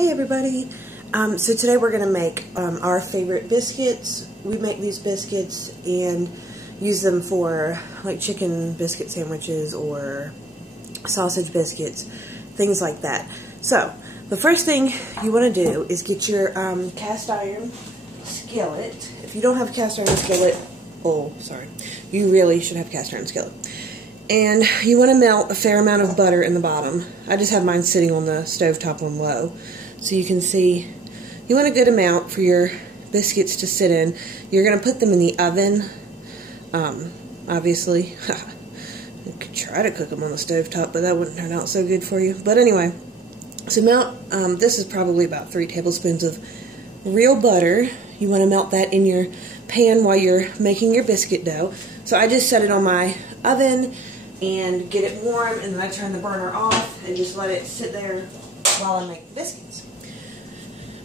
Hey everybody! So today we're going to make our favorite biscuits. We make these biscuits and use them for like chicken biscuit sandwiches or sausage biscuits, things like that. So the first thing you want to do is get your cast iron skillet. If you don't have a cast iron skillet, you really should have a cast iron skillet. And you want to melt a fair amount of butter in the bottom. I just have mine sitting on the stovetop on low. So you can see, you want a good amount for your biscuits to sit in. You're going to put them in the oven, obviously. You could try to cook them on the stovetop, but that wouldn't turn out so good for you. But anyway, so melt, this is probably about 3 tablespoons of real butter. You want to melt that in your pan while you're making your biscuit dough. So I just set it on my oven and get it warm, and then I turn the burner off and just let it sit there while I make the biscuits.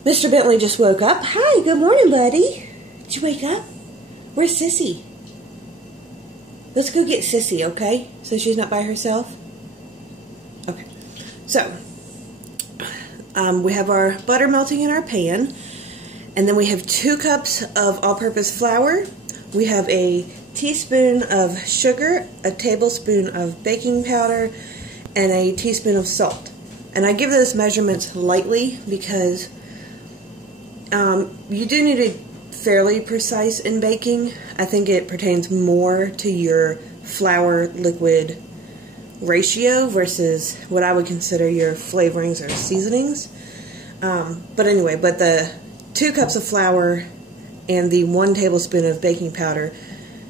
Mr. Bentley just woke up. Hi, good morning, buddy. Did you wake up? Where's Sissy? Let's go get Sissy, okay? So she's not by herself? Okay. So, we have our butter melting in our pan, and then we have 2 cups of all-purpose flour. We have a teaspoon of sugar, a tablespoon of baking powder, and a teaspoon of salt. And I give those measurements lightly because you do need it fairly precise in baking. I think it pertains more to your flour liquid ratio versus what I would consider your flavorings or seasonings. But anyway, the 2 cups of flour and the 1 tablespoon of baking powder,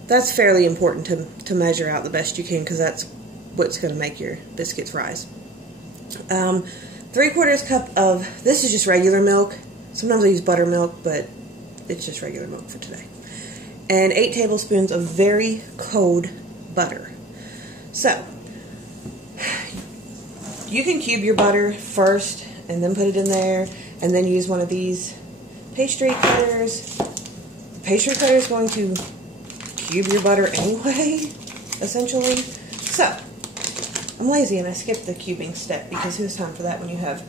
that's fairly important to measure out the best you can, because that's what's going to make your biscuits rise. 3/4 cup of, this is just regular milk. Sometimes I use buttermilk, but it's just regular milk for today. And 8 tablespoons of very cold butter. So, you can cube your butter first and then put it in there, and then use one of these pastry cutters. The pastry cutter is going to cube your butter anyway, essentially. So, I'm lazy and I skipped the cubing step because who's time for that when you have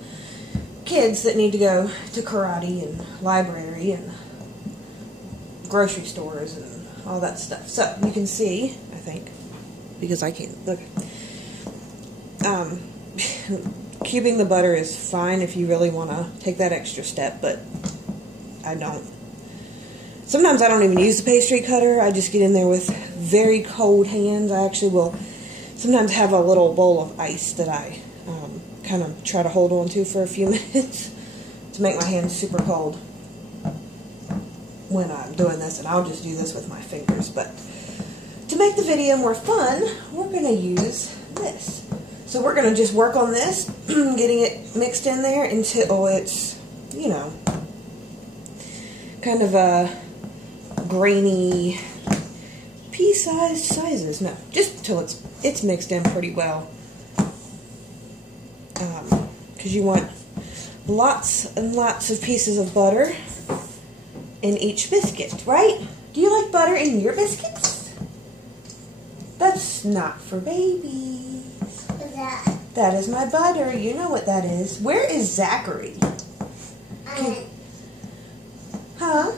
kids that need to go to karate and library and grocery stores and all that stuff. So, you can see, I think, because I can't, look. Cubing the butter is fine if you really want to take that extra step, but I don't. Sometimes I don't even use the pastry cutter. I just get in there with very cold hands. I actually will sometimes have a little bowl of ice that I kind of try to hold on to for a few minutes to make my hands super cold when I'm doing this. And I'll just do this with my fingers. But to make the video more fun, we're going to use this. So we're going to just work on this, getting it mixed in there until it's, you know, kind of a grainy pea-sized sizes. No, just until it's mixed in pretty well. Because you want lots and lots of pieces of butter in each biscuit, right? Do you like butter in your biscuits? That's not for babies. What's that? That is my butter. You know what that is. Where is Zachary? Huh?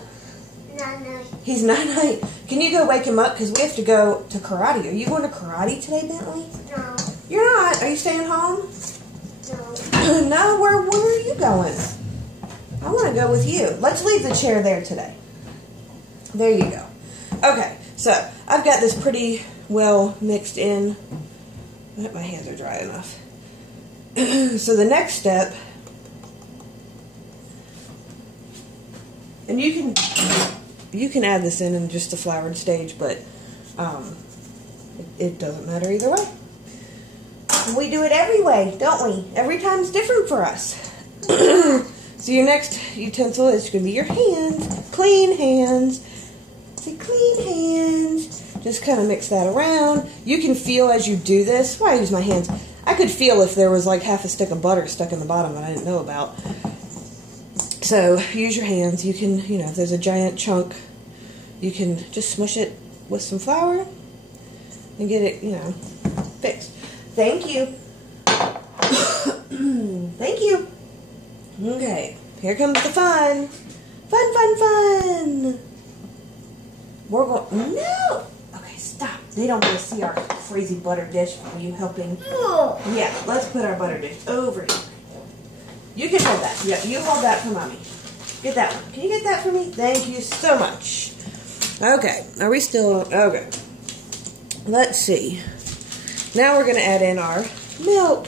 Night-night. He's night-night. Can you go wake him up? Because we have to go to karate. Are you going to karate today, Bentley? No. You're not. Are you staying home? No. No, where are you going? I want to go with you. Let's leave the chair there today. There you go. Okay, so I've got this pretty well mixed in. I hope my hands are dry enough. So the next step, and you can add this in just the floured stage, but it doesn't matter either way. We do it every way, don't we? Every time's different for us. So your next utensil is going to be your hands. Clean hands. Say clean hands. Just kind of mix that around. You can feel as you do this. Why I use my hands? I could feel if there was like half a stick of butter stuck in the bottom that I didn't know about. So use your hands. You can, you know, if there's a giant chunk, you can just smush it with some flour and get it, you know, fixed. Thank you. Thank you. Okay, here comes the fun. Fun, fun, fun. We're going, no. Okay, stop. They don't want to see our crazy butter dish. Are you helping? No. Yeah, let's put our butter dish over here. You can hold that. Yeah, you hold that for Mommy. Get that one. Can you get that for me? Thank you so much. Okay, are we still, okay. Let's see. Now we're going to add in our milk.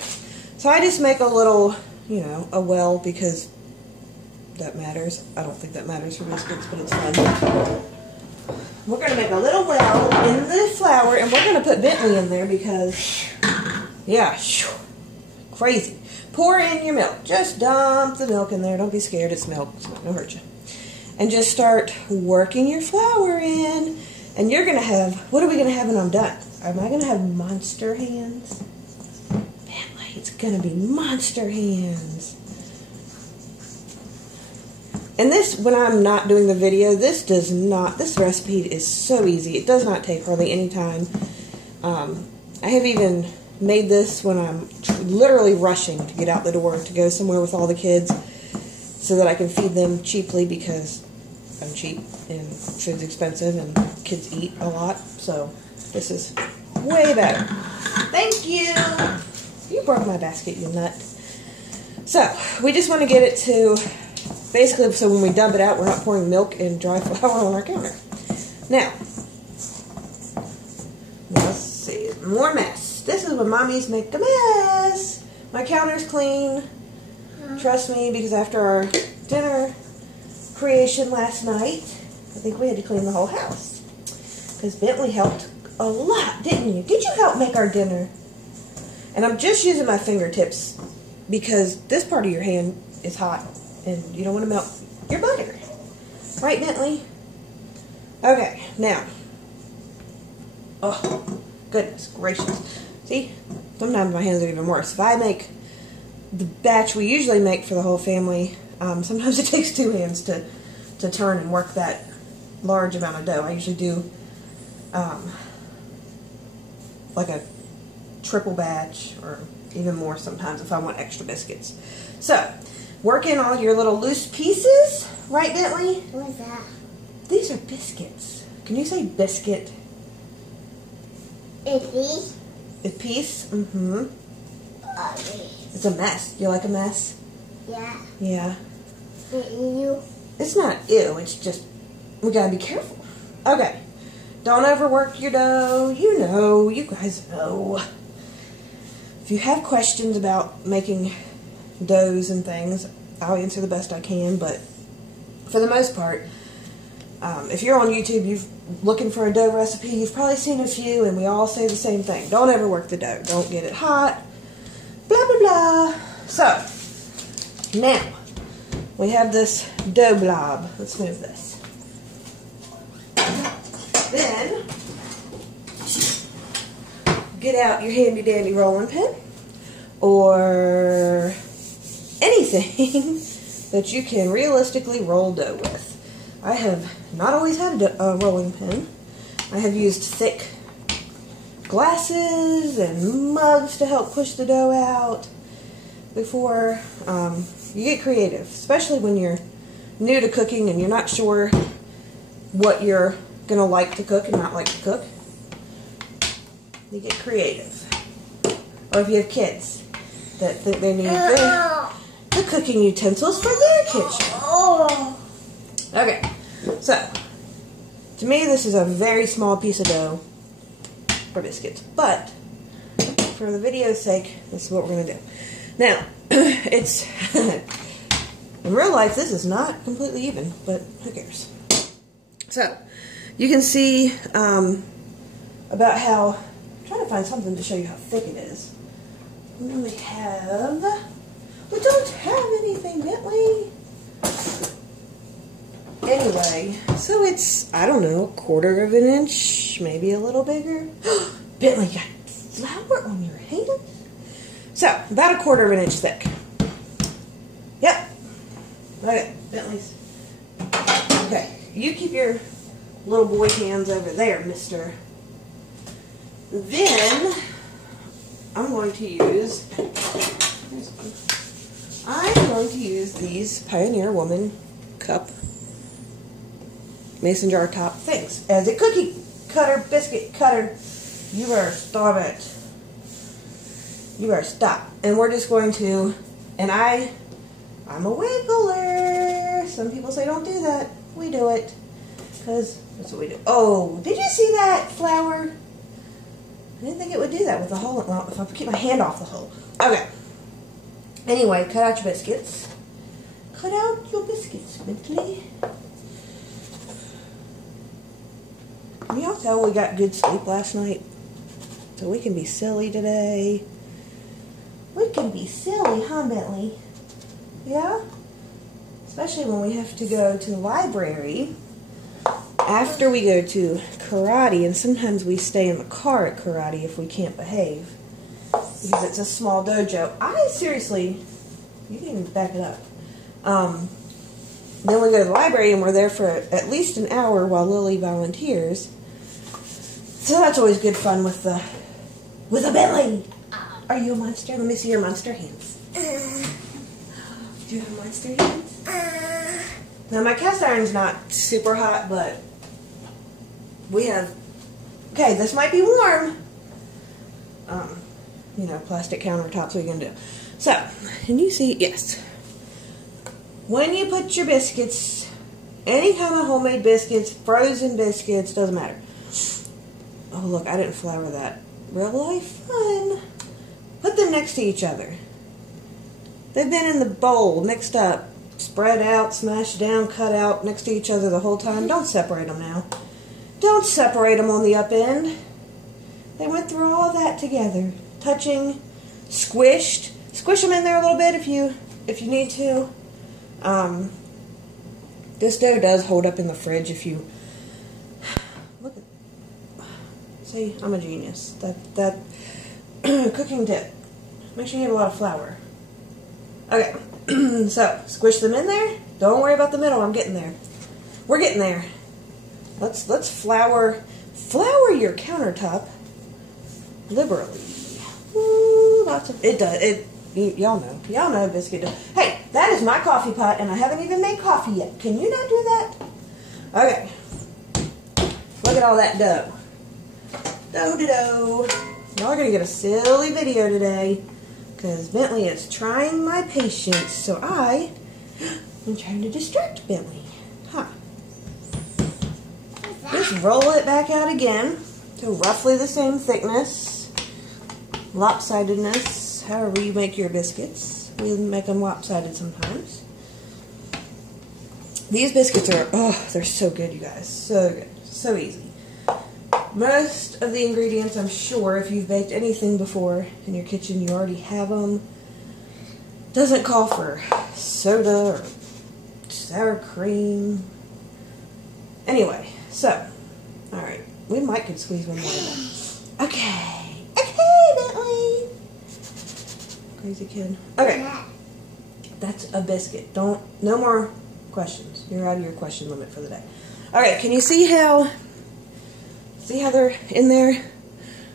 So I just make a little, you know, a well because that matters. I don't think that matters for biscuits, but it's fun. We're going to make a little well in the flour, and we're going to put Bentley in there because, yeah, crazy. Pour in your milk. Just dump the milk in there. Don't be scared. It's milk. It's not going to hurt you. And just start working your flour in. And you're going to have, what are we going to have when I'm done? Am I going to have monster hands? Bentley, it's going to be monster hands. And this, when I'm not doing the video, this recipe is so easy. It does not take hardly any time. I have even made this when I'm literally rushing to get out the door to go somewhere with all the kids so that I can feed them cheaply because I'm cheap and food's expensive and kids eat a lot. So this is way better. Thank you. You broke my basket, you nut. So we just want to get it to basically so when we dump it out, we're not pouring milk and dry flour on our counter. Now, let's see, more mess. This is when mommies make a mess. My counter's clean. Trust me, because after our dinner creation last night, I think we had to clean the whole house. Because Bentley helped a lot, didn't you? Did you help make our dinner? And I'm just using my fingertips because this part of your hand is hot and you don't want to melt your butter. Right, Bentley? Okay, now. Oh, goodness gracious. See? Sometimes my hands are even worse. If I make the batch we usually make for the whole family, sometimes it takes two hands to turn and work that large amount of dough. I usually do like a triple batch or even more sometimes if I want extra biscuits. So, work in all your little loose pieces. Right, Bentley? What's that? These are biscuits. Can you say biscuit? A piece? A piece? Mm-hmm. A piece. It's a mess. You like a mess? Yeah. Yeah. You? It's not ew. It's just, we gotta be careful. Okay. Don't overwork your dough. You know. You guys know. If you have questions about making doughs and things, I'll answer the best I can, but for the most part, if you're on YouTube, you're looking for a dough recipe, you've probably seen a few, and we all say the same thing. Don't overwork the dough. Don't get it hot. Blah, blah, blah. So, now, we have this dough blob. Let's move this. Then, get out your handy-dandy rolling pin, or anything that you can realistically roll dough with. I have not always had a rolling pin. I have used thick glasses and mugs to help push the dough out before. You get creative, especially when you're new to cooking and you're not sure what you're going to like to cook and not like to cook. You get creative. Or if you have kids that think they need the cooking utensils for their kitchen. Okay, so to me this is a very small piece of dough for biscuits, but for the video's sake, this is what we're going to do. Now, it's in real life this is not completely even, but who cares? So, you can see about how, I'm trying to find something to show you how thick it is. And then we don't have anything, Bentley. Anyway, so it's, I don't know, 1/4 of an inch, maybe a little bigger. Bentley, you got flour on your hand? So, about 1/4 of an inch thick. Yep. Okay, Bentley's. Okay, you keep your little boy hands over there, mister. Then, I'm going to use, I'm going to use these Pioneer Woman cup mason jar top things as a cookie cutter, biscuit cutter. You better stop it. You better stop. And we're just going to, and I'm a wiggler. Some people say don't do that. We do it. Because that's what we do. Oh, did you see that flower? I didn't think it would do that with the hole. Well, if I keep my hand off the hole. Okay. Anyway, cut out your biscuits. Cut out your biscuits, Bentley. Can y'all tell we got good sleep last night? So we can be silly today. We can be silly, huh, Bentley? Yeah? Especially when we have to go to the library after we go to karate, and sometimes we stay in the car at karate if we can't behave. Because it's a small dojo. Seriously, you can even back it up. Then we go to the library and we're there for at least an hour while Lily volunteers. So that's always good fun with the Bentley. Are you a monster? Let me see your monster hands. Do you have monster hands? Now my cast iron's not super hot, but we have. Okay, this might be warm. You know, plastic countertops we can do. So, can you see? Yes. When you put your biscuits, any kind of homemade biscuits, frozen biscuits, doesn't matter. Oh, look, I didn't flour that. Real life fun. Put them next to each other. They've been in the bowl, mixed up, spread out, smashed down, cut out, next to each other the whole time. Don't separate them now. Don't separate them on the up end. They went through all that together. Touching, squished. Squish them in there a little bit if you need to. This dough does hold up in the fridge if you look at. See, I'm a genius. That cooking tip. Make sure you have a lot of flour. Okay, so squish them in there. Don't worry about the middle. I'm getting there. We're getting there. Let's flour your countertop liberally. Ooh, lots of it does. Y'all know Biscuit does. Hey, that is my coffee pot, and I haven't even made coffee yet. Can you not do that? Okay. Look at all that dough. Dough. Y'all are gonna get a silly video today because Bentley is trying my patience. So I am trying to distract Bentley. Huh. Just roll it back out again to roughly the same thickness. Lopsidedness, however you make your biscuits. We make them lopsided sometimes. These biscuits are, they're so good, you guys. So good. So easy. Most of the ingredients, I'm sure, if you've baked anything before in your kitchen, you already have them. Doesn't call for soda or sour cream. Anyway, so, alright. We might could squeeze one more of that. Okay. Bentley. Crazy kid. Okay. That's a biscuit. No more questions. You're out of your question limit for the day. Alright, can you see how they're in there?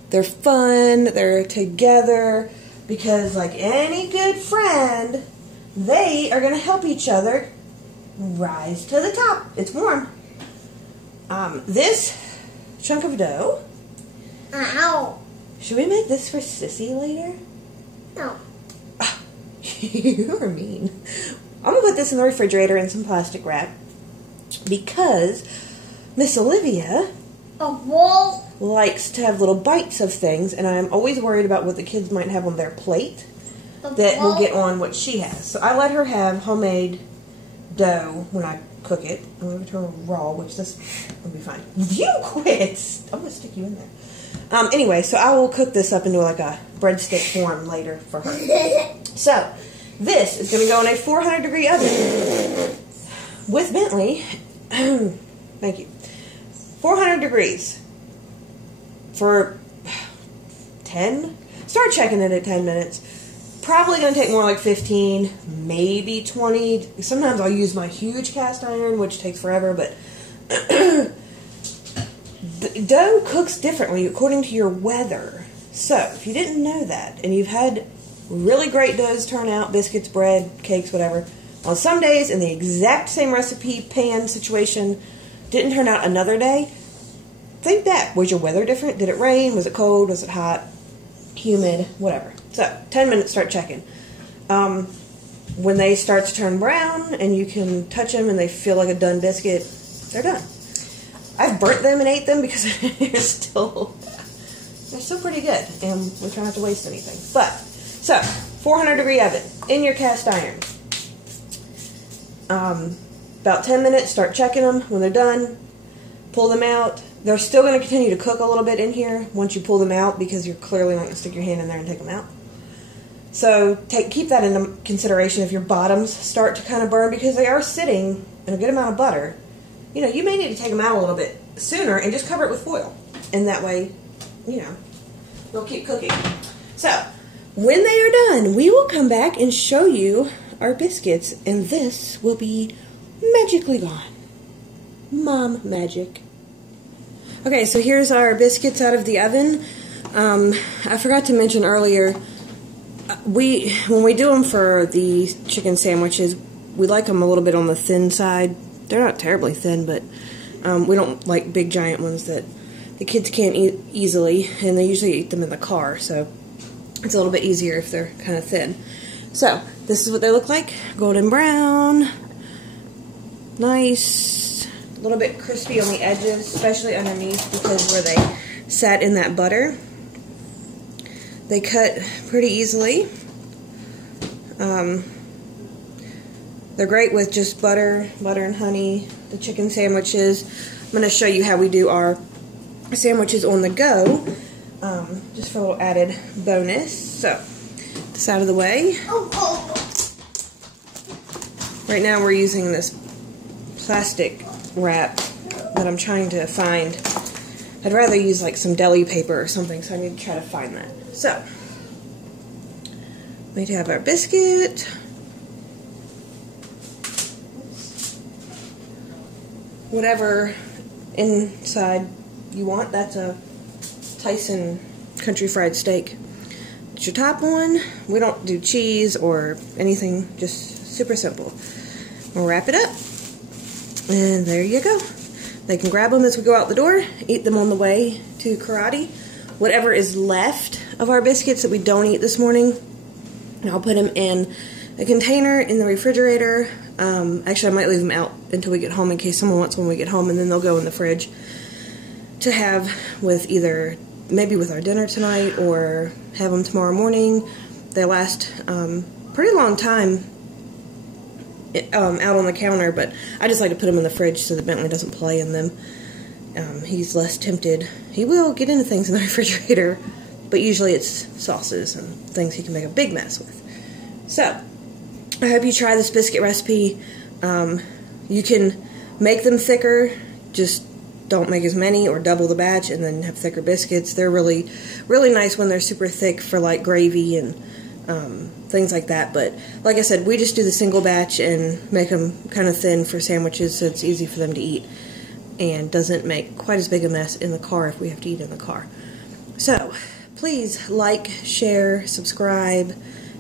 They're fun, they're together, because like any good friend, they are going to help each other rise to the top. It's warm. This chunk of dough. Ow. Should we make this for Sissy later? No. You are mean. I'm going to put this in the refrigerator in some plastic wrap because Miss Olivia likes to have little bites of things, and I'm always worried about what the kids might have on their plate that will get on what she has. So I let her have homemade dough when I cook it. I'll give it to her raw, which this will be fine. You quit! I'm going to stick you in there. Anyway, so I will cook this up into like a breadstick form later for her. So, this is going to go in a 400-degree oven with Bentley. Thank you. 400 degrees for 10. Start checking it at 10 minutes. Probably going to take more like 15, maybe 20. Sometimes I'll use my huge cast iron, which takes forever, but the dough cooks differently according to your weather. So, if you didn't know that, and you've had Really great doughs turn out, biscuits, bread, cakes, whatever. On some days, in the exact same recipe, pan situation, didn't turn out another day. Think back. Was your weather different? Did it rain? Was it cold? Was it hot? Humid? Whatever. So, 10 minutes, start checking. When they start to turn brown and you can touch them and they feel like a done biscuit, they're done. I've burnt them and ate them because they're still pretty good, and we try not to waste anything. But, so, 400-degree oven, in your cast iron. About 10 minutes, start checking them. When they're done, pull them out. They're still going to continue to cook a little bit in here once you pull them out, because you're clearly not going to stick your hand in there and take them out. So keep that into consideration if your bottoms start to kind of burn, because they are sitting in a good amount of butter. You know, you may need to take them out a little bit sooner and just cover it with foil. And that way, you know, they'll keep cooking. So, when they are done, we will come back and show you our biscuits, and this will be magically gone. Mom magic. Okay, so here's our biscuits out of the oven. I forgot to mention earlier, when we do them for the chicken sandwiches, we like them a little bit on the thin side. They're not terribly thin, but we don't like big giant ones that the kids can't eat easily, and they usually eat them in the car, so it's a little bit easier if they're kind of thin. So, this is what they look like. Golden brown. Nice. A little bit crispy on the edges, especially underneath, because where they sat in that butter. They cut pretty easily. They're great with just butter and honey. The chicken sandwiches. I'm going to show you how we do our sandwiches on the go, just for a little added bonus. So, this out of the way. Right now we're using this plastic wrap that I'm trying to find. I'd rather use like some deli paper or something, so I need to try to find that. So, we have our biscuit. Whatever inside you want. That's a Tyson country fried steak. It's your top one. We don't do cheese or anything, just super simple. We'll wrap it up, and there you go. They can grab them as we go out the door, eat them on the way to karate. Whatever is left of our biscuits that we don't eat this morning, and I'll put them in a container in the refrigerator. Actually, I might leave them out until we get home in case someone wants when we get home, and then they'll go in the fridge to have with either, maybe with our dinner tonight, or have them tomorrow morning. They last pretty long time out on the counter, but I just like to put them in the fridge so that Bentley doesn't play in them. He's less tempted. He will get into things in the refrigerator, but usually it's sauces and things he can make a big mess with. So, I hope you try this biscuit recipe. You can make them thicker, just don't make as many, or double the batch and then have thicker biscuits. They're really, really nice when they're super thick for like gravy and things like that. But like I said, we just do the single batch and make them kind of thin for sandwiches so it's easy for them to eat and doesn't make quite as big a mess in the car if we have to eat in the car. So, please like, share, subscribe.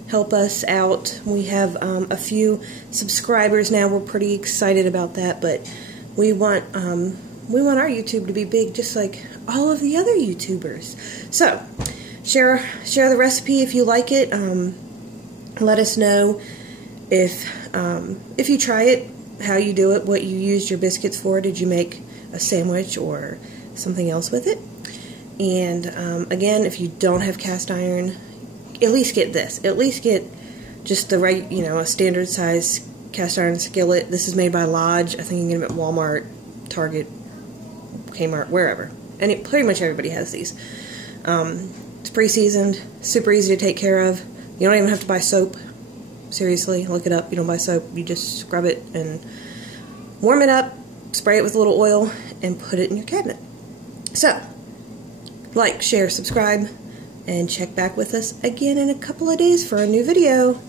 Help us out. We have a few subscribers now. We're pretty excited about that, but we want our YouTube to be big, just like all of the other YouTubers. So, share the recipe if you like it. Let us know if you try it, how you do it, what you used your biscuits for. Did you make a sandwich or something else with it? And again, if you don't have cast iron, at least get this. At least get just the right, a standard size cast iron skillet. This is made by Lodge. I think you can get them at Walmart, Target, Kmart, wherever. And pretty much everybody has these. It's pre-seasoned, super easy to take care of. You don't even have to buy soap. Seriously, look it up. You don't buy soap. You just scrub it and warm it up, spray it with a little oil, and put it in your cabinet. So, like, share, subscribe, and check back with us again in a couple of days for a new video.